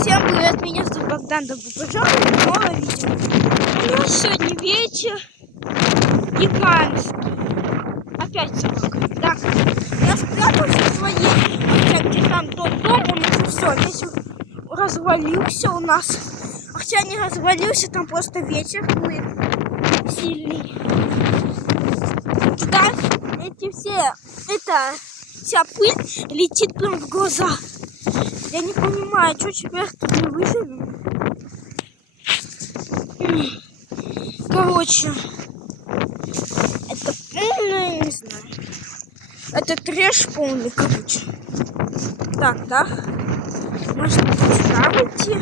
Всем привет, меня зовут Богдан, добро пожаловать в новое видео. У нас сегодня вечер гигантский. Опять собака. Так, я спрятался в своей, где там тот дом, он уже все, весь развалился у нас. Хотя не развалился, там просто ветер будет сильный. Да, вся пыль летит прям в глаза. Я не понимаю, что теперь тут не выживем. Короче, это полный, не знаю. Это трэш полный, короче. Так, да? Можно сюда выйти.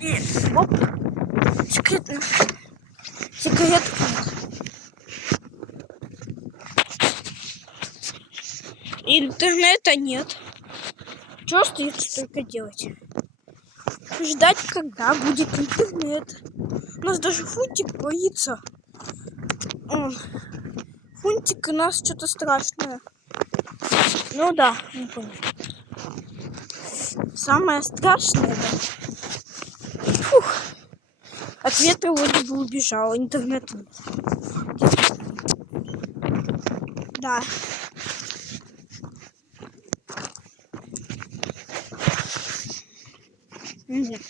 И оп. Секретно. Сигаретка. Интернета нет. Что остается только делать? Ждать, когда будет интернет. У нас даже Фунтик боится. Фунтик у нас что-то страшное. Ну да, не понял. Самое страшное, да. Фух. От ветра вроде бы убежал. Интернета нет. Да. Нет.